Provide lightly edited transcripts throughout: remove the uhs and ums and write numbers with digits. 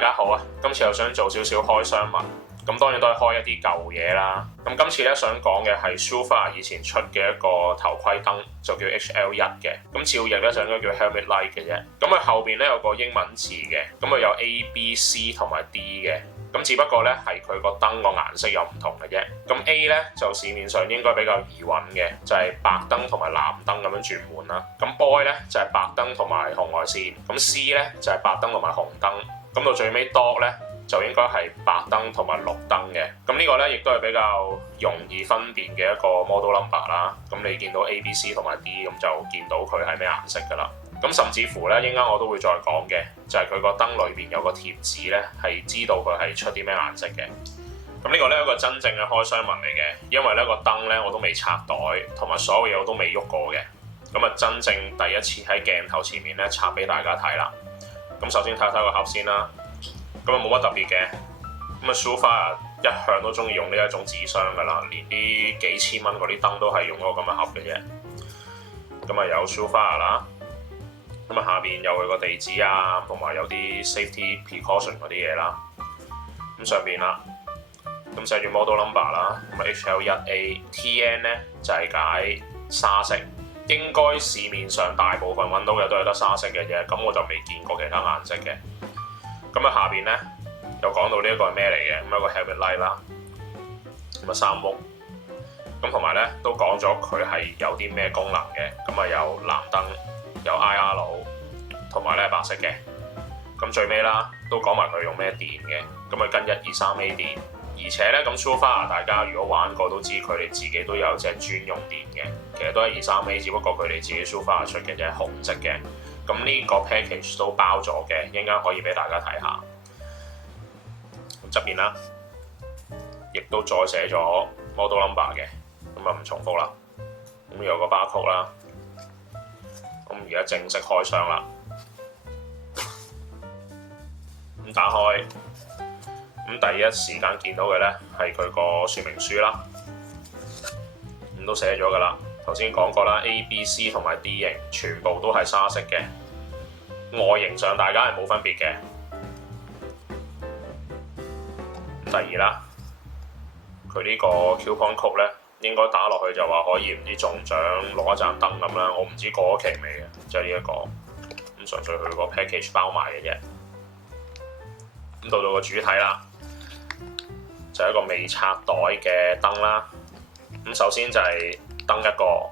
大家好啊！今次又想做少少開箱文，咁當然都係開一啲舊嘢啦。咁今次咧想講嘅係 Surefire 以前出嘅一個頭盔燈，就叫 HL1 嘅。咁照譯咧就應該叫 Helmet Light 嘅啫。咁佢後邊咧有個英文字嘅，咁佢有 A、B、C 同埋 D 嘅。咁只不過咧係佢個燈個顏色有唔同嘅啫。咁 A 咧就市面上應該比較易揾嘅，就係白燈同埋藍燈咁樣轉換啦。咁 Boy 咧就係白燈同埋紅外線。咁 C 咧就係白燈同埋紅燈。咁到最尾 Dog 咧就應該係白燈同埋綠燈嘅。咁呢個咧亦都係比較容易分辨嘅一個 model number 啦。咁你見到 A、B、C 同埋 D 咁就見到佢係咩顏色㗎啦。咁甚至乎咧，應該我都會再講嘅，就係佢個燈裏邊有個貼紙咧，係知道佢係出啲咩顏色嘅。咁呢個咧係一個真正嘅開箱文嚟嘅，因為咧個燈咧我都未拆袋，同埋所有嘢我都未喐過嘅。咁啊，真正第一次喺鏡頭前面咧拆俾大家睇啦。咁首先睇睇個盒先啦。咁啊冇乜特別嘅。咁啊 Surefire 一向都中意用呢一種紙箱㗎啦，連啲幾千蚊嗰啲燈都係用嗰個咁嘅盒嘅啫。咁啊有 Surefire啦。咁啊，下邊有佢個地址啊，同埋有啲 safety precaution 嗰啲嘢啦。咁上邊啦，咁寫住 model number 啦，咁啊 HL1A，TN 咧就係解沙色，應該市面上大部分揾到嘅都係得沙色嘅啫，咁我就未見過其他顏色嘅。咁啊下邊咧又講到呢一個係咩嚟嘅，咁有個 helmet light 啦，咁啊3屋，咁同埋咧都講咗佢係有啲咩功能嘅，咁啊有藍燈。有 IR 同埋咧白色嘅，咁最尾啦都講埋佢用咩電嘅，咁佢跟123A 電，而且咧咁 Surefire 大家如果玩過都知佢哋自己都有隻專用電嘅，其實都係123A，只不過佢哋自己 Surefire 出嘅啫，紅色嘅，咁呢個 package 都包咗嘅，應該可以俾大家睇下。咁側邊啦，亦都再寫咗 model number 嘅，咁啊唔重複啦，咁有個 barcode 啦。咁而家正式開箱啦，咁打開，咁第一時間見到嘅咧係佢個說明書啦，咁都寫咗㗎啦。頭先講過啦 ，A、B、C 同埋 D 型全部都係沙色嘅，外形上大家係冇分別嘅。第二啦，佢呢個 coupon code 咧。應該打落去就話可以唔知中獎攞一盞燈咁啦，我唔知過咗期未嘅，就係呢一個咁純粹佢個 package 包埋嘅啫。咁到個主體啦，就係一個未拆袋嘅燈啦。咁首先就係燈一個，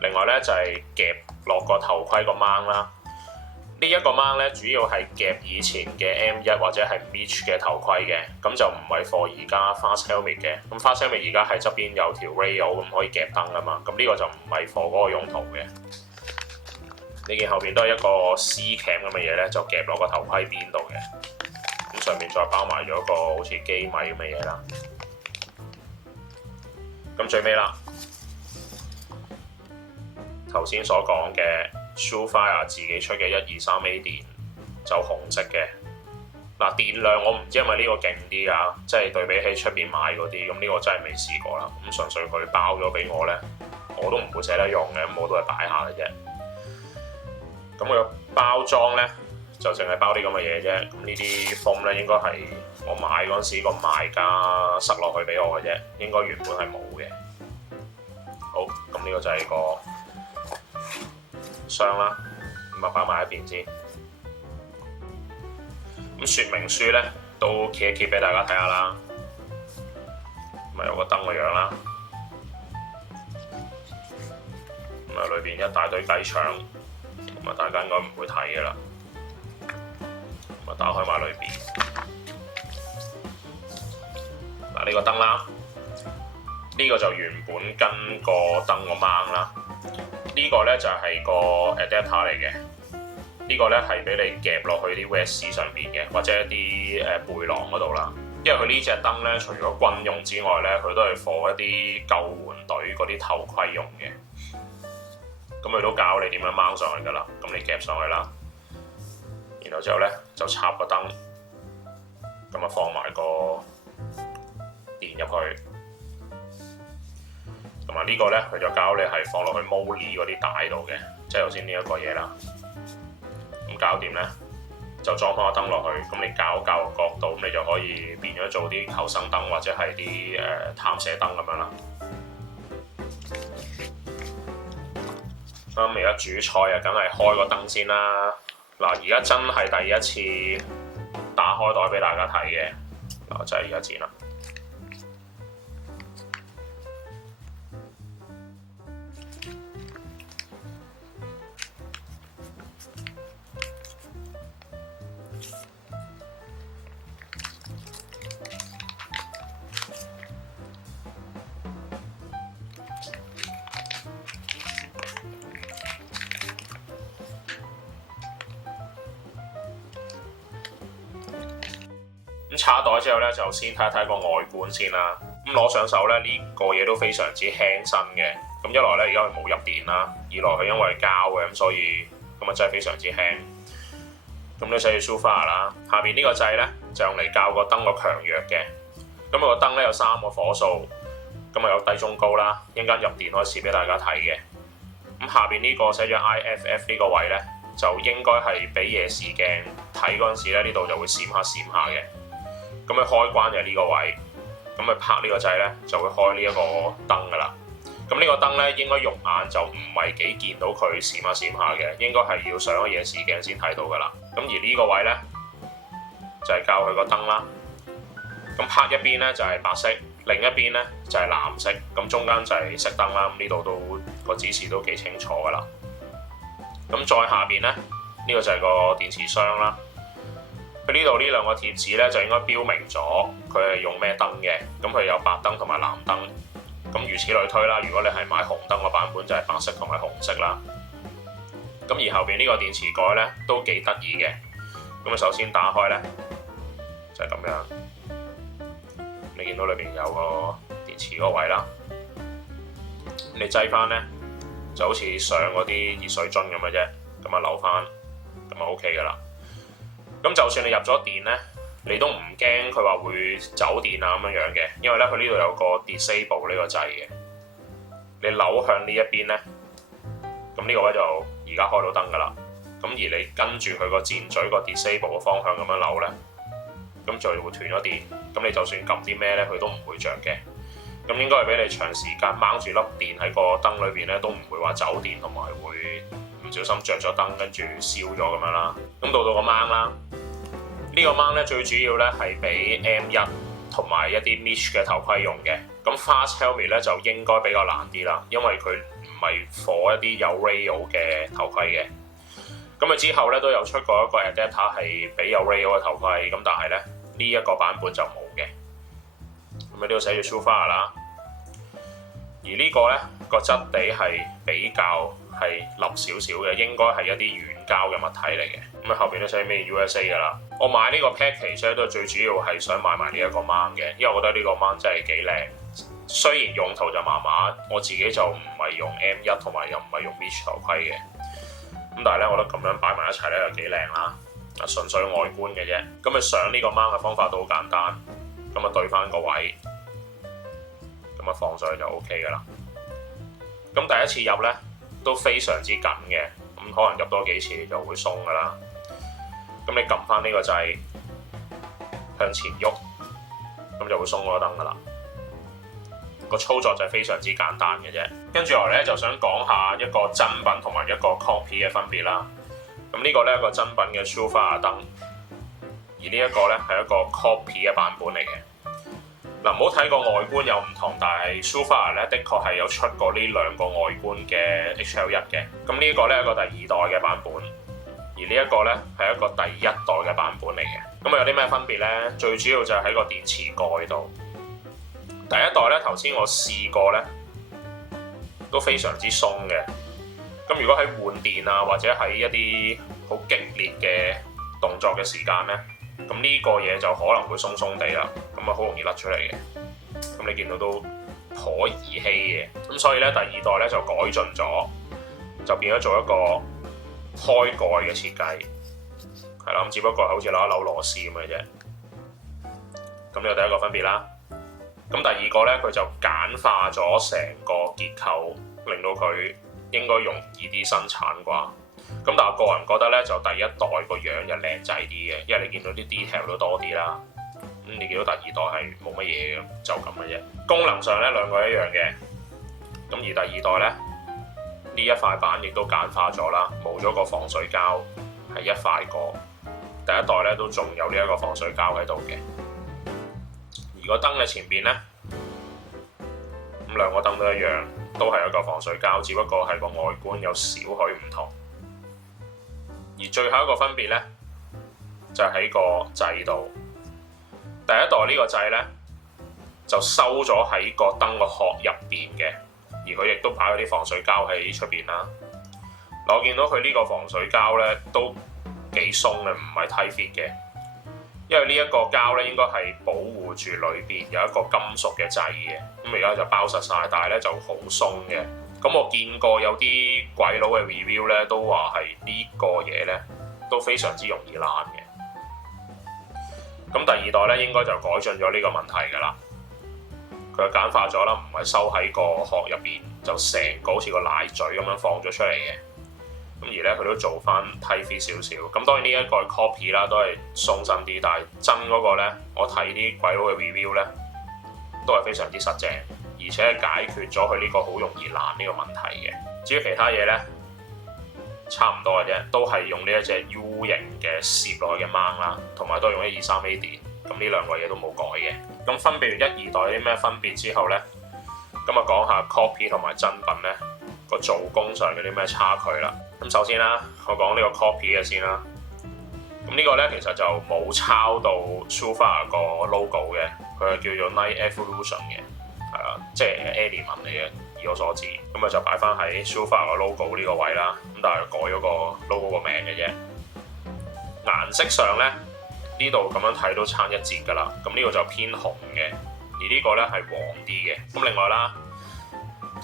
另外咧就係夾落個頭盔個掹啦。呢一個掹咧主要係夾以前嘅 M1 或者係 Mitch 嘅頭盔嘅，咁就唔係 for 而家 Fast Helmet 嘅。咁 Fast Helmet 而家喺側邊有條 rail 咁可以夾燈啊嘛，咁呢個就唔係 for 嗰個用途嘅。呢件後邊都係一個 C cam 咁嘅嘢咧，就夾落個頭盔邊度嘅。咁上面再包埋咗個好似機米咁嘅嘢啦。咁最尾啦，頭先所講嘅。Surefire 自己出嘅123A 電就紅色嘅，嗱電量我唔知係咪呢個勁啲啊，即係對比起出邊買嗰啲，咁呢個真係未試過啦。咁純粹佢包咗俾我咧，我都唔會捨得用嘅，咁我都係擺下嘅啫。咁佢個包裝咧就淨係包啲咁嘅嘢啫。咁呢啲 foam 咧應該係我買嗰陣時個賣家塞落去俾我嘅啫，應該原本係冇嘅。好，咁呢個就係個箱啦，咁啊擺埋一邊先。咁說明書咧都揭一揭俾大家睇下啦。咁啊有個燈個樣啦，咁啊裏邊一大堆雞腸，咁啊大家應該唔會睇嘅啦。咁啊打開埋裏邊，嗱呢個燈啦，呢個就原本跟個燈個掹啦。呢個咧就係個 adapter 嚟嘅，呢個咧係俾你夾落去啲 vest 上邊嘅，或者一啲背囊嗰度啦。因為佢呢隻燈咧，除咗軍用之外咧，佢都係 for 一啲救援隊嗰啲頭盔用嘅。咁佢都教你點樣掹上去㗎啦，咁你夾上去啦，然後之後咧就插個燈，咁啊放埋個電入去。同埋呢個咧，佢就教你係放落去 Molly 嗰啲帶度嘅，即係頭先呢一個嘢啦。咁搞掂咧，就裝翻個燈落去，咁你校個角度，咁你就可以變咗做啲求生燈或者係啲探射燈咁樣啦。咁而家煮菜啊，梗係開個燈先啦。嗱，而家真係第一次打開袋俾大家睇嘅，嗱就係而家剪啦。咁插袋之後咧，就先睇一睇個外觀先啦。咁攞上手咧，呢個嘢都非常之輕身嘅。咁一來咧，而家佢冇入電啦；二來佢因為膠嘅，咁所以咁啊真係非常之輕。咁你寫住 Zoofire 啦，下邊呢個掣咧就用嚟校個燈個強弱嘅。咁個燈咧有3個火數，咁啊有低中高啦。一陣間入電可以試俾大家睇嘅。咁下邊呢個寫住 IFF 呢個位咧，就應該係俾夜視鏡睇嗰陣時咧，呢度就會閃下嘅。咁佢開關就係呢個位，咁佢拍呢個掣咧就會開呢一個燈噶啦。咁呢個燈咧應該肉眼就唔係幾見到佢閃下嘅，應該係要上咗夜視鏡先睇到噶啦。咁而呢個位咧就係校佢個燈啦。咁拍一邊咧就係白色，另一邊咧就係藍色，咁中間就係熄燈啦。咁呢度都個指示都幾清楚噶啦。咁再下邊咧呢個就係個電池箱啦。佢呢度呢兩個貼紙咧就應該標明咗佢係用咩燈嘅，咁佢有白燈同埋藍燈，咁如此類推啦。如果你係買紅燈個版本就係白色同埋紅色啦。咁而後邊呢個電池蓋咧都幾得意嘅，咁首先打開咧就係咁樣，你見到裏邊有個電池嗰個位啦，你擠翻咧就好似上嗰啲熱水樽咁嘅啫，咁啊扭翻，咁啊 OK 噶啦。咁就算你入咗電咧，你都唔驚佢話會走電啊咁樣嘅，因為咧佢呢度有個 disable 呢個掣嘅，你扭向呢一邊咧，咁呢個位就而家開到燈噶啦。咁而你跟住佢個箭嘴個 disable 嘅方向咁樣扭咧，咁就會斷咗電。咁你就算撳啲咩咧，佢都唔會着嘅。咁應該係俾你長時間掹住粒電喺個燈裏邊咧，都唔會話走電同埋會唔小心着咗燈跟住燒咗咁樣啦。咁到個掹啦，呢個掹咧最主要咧係俾 M1 同埋一啲 Mesh 嘅頭盔用嘅。咁 Fast Helmet 咧就應該比較難啲啦，因為佢唔係 for 一啲有 Rail 嘅頭盔嘅。咁佢之後咧都有出過一個 adapter 係俾有 Rail 嘅頭盔，咁但係咧呢一個版本就冇嘅。咁呢度寫住 Zoofire 啦，而呢個咧個質地係比較係立少少嘅，應該係一啲軟膠嘅物體嚟嘅。咁啊後邊都寫咩 USA 噶啦。我買呢個 package 咧都最主要係想買埋呢一個掹嘅，因為我覺得呢個掹真係幾靚。雖然用途就麻麻，我自己就唔係用 M1 同埋又唔係用 Mesh 頭盔嘅。咁但係咧，我覺得咁樣擺埋一齊咧又幾靚啦。啊，純粹外觀嘅啫。咁佢上呢個掹嘅方法都好簡單。咁啊對翻個位，咁啊放上去就 OK 噶啦。咁第一次入咧都非常之緊嘅，咁可能入多幾次就會鬆噶啦。咁你撳翻呢個掣向前喐，咁就會鬆嗰個燈噶啦。個操作就係非常之簡單嘅啫。跟住落嚟咧就想講下一個真品同埋一個 copy 嘅分別啦。咁呢個咧一個真品嘅 Zoofire 燈，而呢一個咧係一個 copy 嘅版本嚟嘅。嗱，唔好睇個外觀有唔同，但係 Zoofire 咧的確係有出過呢兩個外觀嘅 HL1 嘅。咁呢一個咧係一個第二代嘅版本，而呢一個咧係一個第一代嘅版本嚟嘅。咁有啲咩分別咧？最主要就係喺個電池蓋度。第一代咧頭先我試過咧都非常之鬆嘅。咁如果喺換電啊或者喺一啲好激烈嘅動作嘅時間咧，咁呢個嘢就可能會鬆鬆地啦，咁啊好容易甩出嚟嘅。咁你見到都頗兒戲嘅。咁所以咧第二代咧就改進咗，就變咗做一個開蓋嘅設計，係啦。咁只不過好似扭一扭螺絲咁嘅啫。咁呢個第一個分別啦。咁第二個咧佢就簡化咗成個結構，令到佢應該容易啲生產啩。咁但係我個人覺得咧，就第一代個樣就靚仔啲嘅，因為你見到啲 detail 都多啲啦。咁你見到第二代係冇乜嘢嘅，就咁嘅啫。功能上咧兩個一樣嘅。咁而第二代咧呢一塊板亦都簡化咗啦，冇咗個防水膠，係一塊過。第一代咧都仲有呢一個防水膠喺度嘅。而個燈嘅前邊咧，咁兩個燈都一樣，都係一個防水膠，只不過係個外觀有少許唔同。而最後一個分別咧，就喺個掣度。第一代呢個掣咧就收咗喺個燈個殼入邊嘅，而佢亦都擺咗啲防水膠喺出邊啦。我見到佢呢個防水膠咧都幾鬆嘅，唔係 tight fit 嘅，因為呢一個膠咧應該係保護住裏邊有一個金屬嘅掣嘅。咁而家就包實晒，但係咧就好鬆嘅。咁我見過有啲鬼佬嘅 review 咧都話係呢個嘢咧都非常之容易爛嘅。咁第二代咧應該就改進咗呢個問題㗎啦，佢簡化咗啦，唔係收喺個殼入邊，就成個好似個奶嘴咁樣放咗出嚟嘅。咁而咧佢都做翻 tight fit 少少。咁當然呢一個係 copy 啦，都係鬆身啲，但係真嗰個咧，我睇啲鬼佬嘅 review 咧都係非常之實淨，而且係解決咗佢呢個好容易爛呢個問題嘅。至於其他嘢咧，差唔多嘅啫，都係用呢一隻 U 型嘅攝落去嘅掹啦，同埋都係用123 A 電。咁呢兩個嘢都冇改嘅。咁分別完一二代有啲咩分別之後咧，咁啊講下 copy 同埋真品咧個做工上有啲咩差距啦。咁首先啦，我講呢個 copy 嘅先啦。咁呢個咧其實就冇抄到 Surefire 個 logo 嘅，佢係叫做 Night Evolution 嘅，係啊，即係 Element 嚟嘅。以我所知，咁啊就擺翻喺 Surefire 個 logo 呢個位啦。咁但係改咗個 logo 個名嘅啫。顏色上咧，呢度咁樣睇都差一截㗎啦。咁呢個就偏紅嘅，而呢個咧係黃啲嘅。咁另外啦，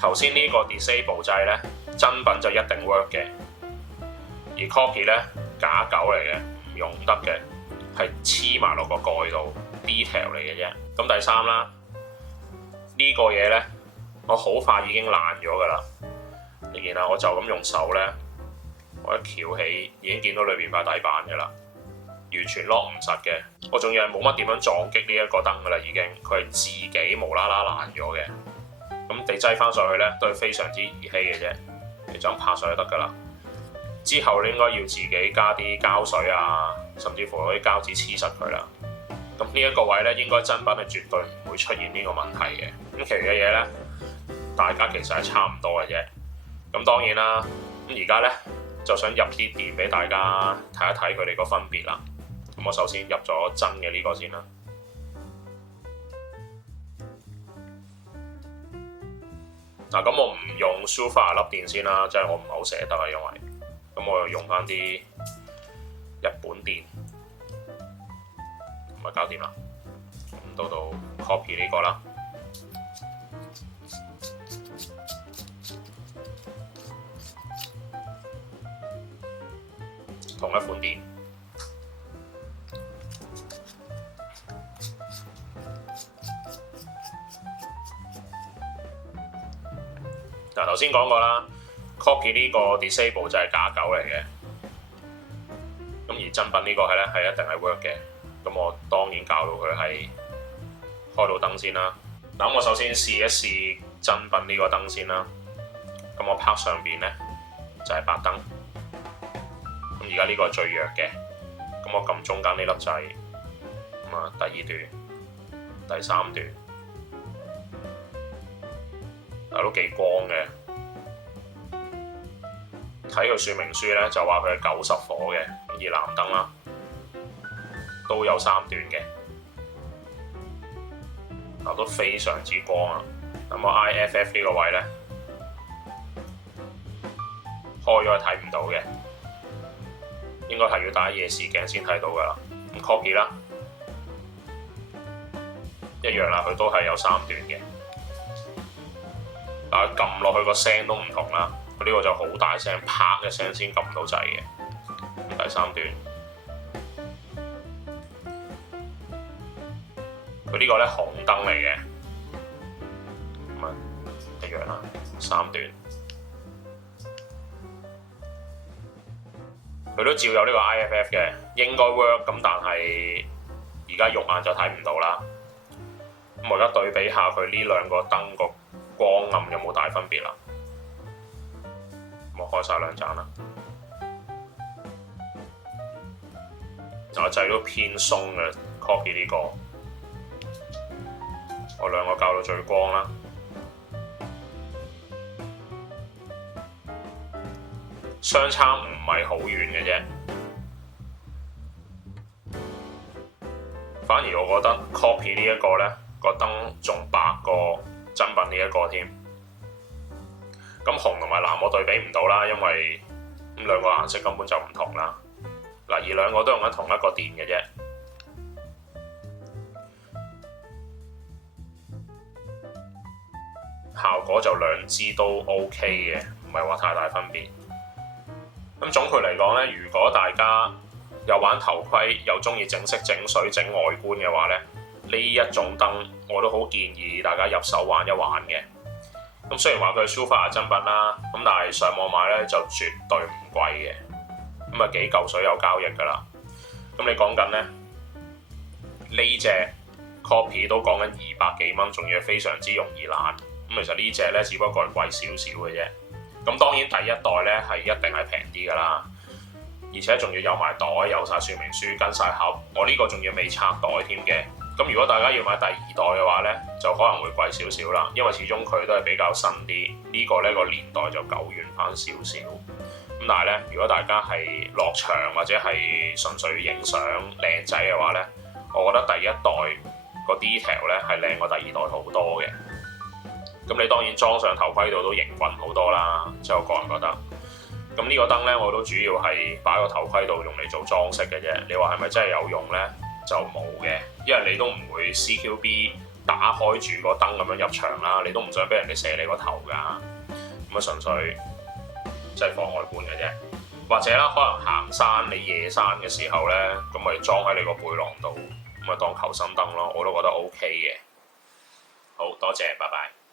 頭先呢個 disable 掣咧，真品就一定 work 嘅，而 copy 咧假狗嚟嘅，唔用得嘅，係黐埋落個蓋度 detail 嚟嘅啫。咁第三啦，呢個嘢咧，我好快已經爛咗㗎啦。你見啊，我就咁用手咧，我一翹起已經見到裏邊塊底板㗎啦，完全 lock 唔實嘅。我仲要係冇乜點樣撞擊呢一個燈㗎啦，已經佢係自己無啦啦爛咗嘅。咁你擠翻上去咧，都係非常之兒戲嘅啫，你就咁拍上去得㗎啦。之後你應該要自己加啲膠水啊，甚至乎嗰啲膠紙黐實佢啦。咁呢一個位咧，應該真品係絕對唔會出現呢個問題嘅。咁其餘嘅嘢咧，大家其實係差唔多嘅啫。咁當然啦，咁而家咧就想入啲電俾大家睇一睇佢哋個分別啦。咁我首先入咗真嘅呢個先啦。嗱，咁我唔用 Surefire 粒電先啦，即係我唔係好捨得啊，因為咁我又用翻啲日本電，咁咪搞掂啦。咁到 copy 呢個啦，同一款電。嗱，頭先講過啦 ，copy 呢個 disable 就係假狗嚟嘅，咁而真品呢個係咧係一定係 work 嘅。咁我當然教到佢係開到燈先啦。嗱，咁我首先試一試真品呢個燈先啦。咁我拍上邊咧就係白燈，咁而家呢個係最弱嘅。咁我撳中間呢粒掣，咁啊第二段、第三段。都幾光嘅，睇佢說明書咧就話佢係90火嘅，而藍燈啦都有3段嘅，都非常之光啊！咁我 IFF 呢個位咧開咗係睇唔到嘅，應該係要打夜視鏡先睇到噶啦。咁 copy 啦，一樣啦，佢都係有3段嘅。但係撳落去個聲都唔同啦，佢呢個就好大聲，啪一聲先撳到掣嘅。第三段，佢呢個咧紅燈嚟嘅，咁啊一樣啦，3段。佢都照有呢個 IFF 嘅，應該 work 咁，但係而家肉眼就睇唔到啦。咁我而家對比下佢呢兩個燈個光暗有冇大分別啦？我開晒兩盞啦，我掣都偏鬆嘅 copy 呢個，我兩個校到最光啦。相差唔係好遠嘅啫，反而我覺得 copy 呢一個呢個燈仲白過真品呢一個添。咁紅同埋藍我對比唔到啦，因為咁兩個顏色根本就唔同啦。嗱，而兩個都用緊同一個電嘅啫，效果就兩支都 OK 嘅，唔係話太大分別。咁總括嚟講呢，如果大家有玩頭盔又中意整色整水整外觀嘅話呢，呢一種燈我都好建議大家入手玩一玩嘅。咁雖然話佢係 Supha 真品啦，咁但係上網買呢就絕對唔貴嘅，咁啊幾嚿水有交易㗎啦。咁你講緊呢隻 copy 都講緊200幾蚊，仲要係非常之容易爛。咁其實呢隻呢，只不過係貴少少嘅啫。咁當然第一代呢係一定係平啲㗎啦，而且仲要有埋袋，有晒說明書，跟晒盒。我呢個仲要未拆袋添嘅。咁如果大家要買第二代嘅話呢，就可能會貴少少啦，因為始終佢都係比較新啲。呢個呢個年代就久遠翻少少。咁但係呢，如果大家係落場或者係純粹影相靚仔嘅話呢，我覺得第一代個 detail 呢係靚過第二代好多嘅。咁你當然裝上頭盔度都型棍好多啦，即係我個人覺得。咁呢個燈呢，我都主要係擺個頭盔度用嚟做裝飾嘅啫。你話係咪真係有用呢？就冇嘅，因為你都唔會 CQB 打開住個燈咁樣入場啦，你都唔想俾人哋射你個頭㗎。咁啊純粹即係放外觀嘅啫。或者啦，可能行山你夜山嘅時候呢，咁咪裝喺你個背囊度，咁啊當求生燈咯，我都覺得 OK 嘅。好多謝，拜拜。